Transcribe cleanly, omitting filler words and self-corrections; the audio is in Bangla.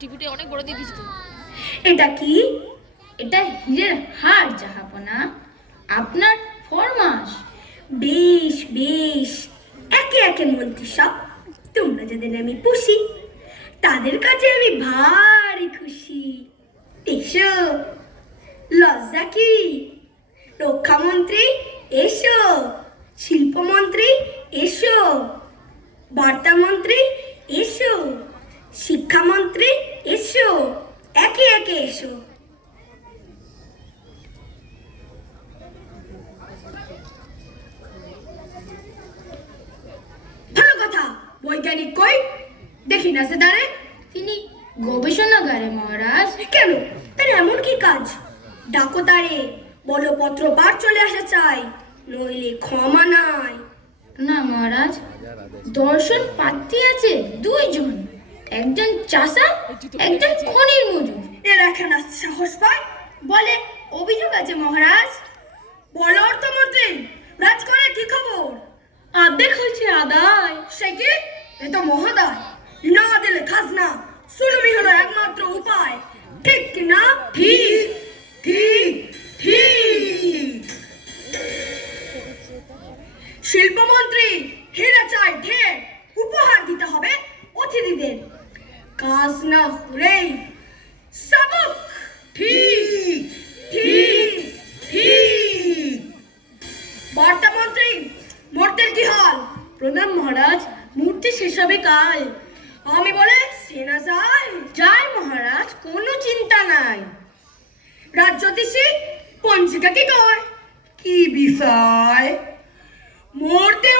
টিভিতে অনেক বড় দিয়ে দিয়েছি। এটা কি? এটা হীরের হার জাহাপনা, আপনার ফরমাস। বেশ বেশ, একে একে মন্ত্রী সব, তোমরা যাদের আমি পুষি তাদের কাছে আমি ভারী খুশি। এসো, লজ্জা কি? রক্ষামন্ত্রী এসো, শিল্পমন্ত্রী এসো, বার্তামন্ত্রী এসো, শিক্ষামন্ত্রী এসো, একে একে এসো। ভালো কথা, বৈজ্ঞানিক কই? দেখি না সে দাঁড়ে। তিনি গবেষণাগারে মহারাজ। কেন, তার এমন কি কাজ? ডাকো তারে, বলো পত্র পাঠ চলে আসা চাই, নইলে ক্ষমা নাই। না মহারাজ, দর্শন প্রার্থী আছে দুইজন, একজন চাষা, একজন খনির মজুর। এরা এখানে সাহস পায়, বলে অভিযোগ আছে মহারাজ। বলো অর্থমন্ত্রী, রাজকোষে কি খবর? অর্ধেক হয়েছে আদায়। সে কি? এ তো মহাদায়, না দিলে খাজনা সুলমি হলো একমাত্র উপায়। ঠিক কিনা? ঠিক ঠিক ঠিক। শিল্পমন্ত্রী, হীরা চাই ঢের, উপহার দিতে হবে অতিথিদের, কাজ না হলেই সবক। ঠিক ঠিক ঠিক। বার্তামন্ত্রী, মূর্তির কি হাল? প্রণাম মহারাজ, মূর্তি শেষ হবে কাল। আমি বলে সেনা যায় যায় মহারাজ, কোনো চিন্তা নাই। রাজ্যতীষী পঞ্জিকা কি কয়? কি বিষয়? মূর্তি